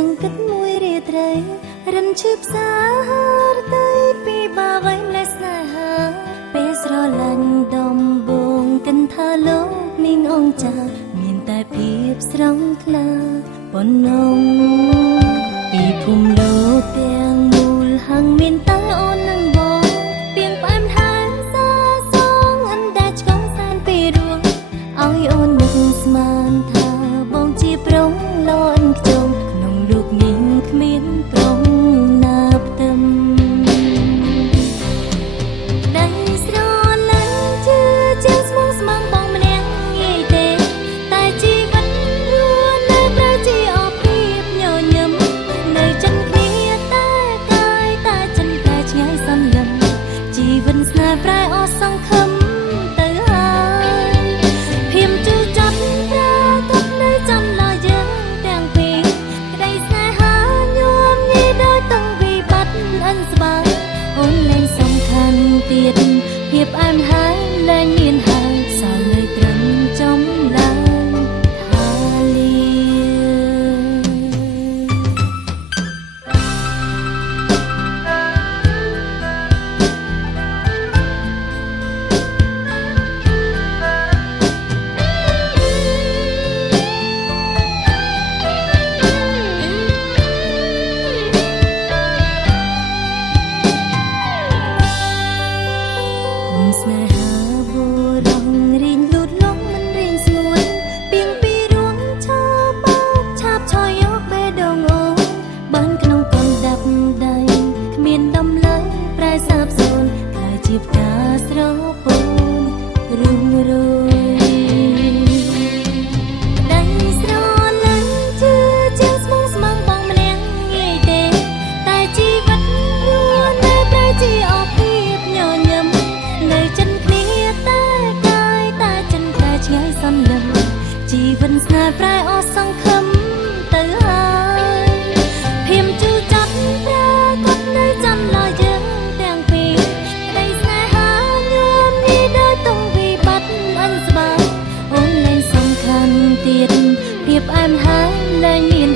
ចឹងគិតមួយរាត្រីរិនឈឺផ្សាហារទៅពីបាវៃលេស្នេហាពេលស្រឡាញ់ដំបងកិនថាលោកមីងអងចាមានតែភាពស្រងថ្លាប៉ុណ្ណឹងពីភូមិលោកទាំងមូលហឹងមានតែអូននឹងបងពីងផ្អែមហានសាសងអណ្ដែតឆ្កងសែនពីរួងឲ្យអូននឹកស្មានថាបងជាប្រុងលន់ខ្ជុំក្នុងលោកមីងគ្មានប្រុងណាផ្ទឹមដៃស្រលាញ់ជឿជាងស្មងស្មងបងម្នាក់ងាយទេតែជីវិតរស់នៅប្រជាអភិបញញឹមនៅចិនគ្នាតែកាយតែចិនតែឆ្ងាយសន្លឹមជីវិតស្នេហ៍ប្រែអស់សង្ឃឹមទៅហើយភៀមជឿចាប់ប្រាកដនៅចំឡើយយើងទាំងពីរក្តីស្នេហាញោមញីដោយតង់វិបត្តិអិនស្បាយអូនលែងសំខាន់ទៀតភាពផ្អែមហើយលែងមានហើយសល់នៅត្រឹមចំឡើយថាលា ស្នេហាបុរងរីងលូតលងមិនរីងស្ងួនពីងពីរួងឆោបោកឆាបឆយយកបេះដូងអូនបានក្នុងកណ្ដាប់ដៃគ្មានដំឡៃប្រែសាបសូន្យខ្លាចជាផ្កាស្រពោនរុងរយដៃស្រលាញ់ជឿជាងស្មងស្មងបងម្នាក់ងាយទេតែជីវិតយួរនៅប្រែជាអភិបញញឹមនៅចិនគ្នាតែកាយតែចិនតែឆ្ងាយសន្លឹមជីវិតស្នេហ៍ប្រែអស់សង្ឃឹមទៅហើយភៀមជឿចាប់ប្រាកដនៅចំឡើយយើងទាំងពីរក្តីស្នេហាញោមញីដោយតង់វិបត្តិអិនស្បាយអូនលែងសំខាន់ទៀតភាពផ្អែមហើយលែងមាន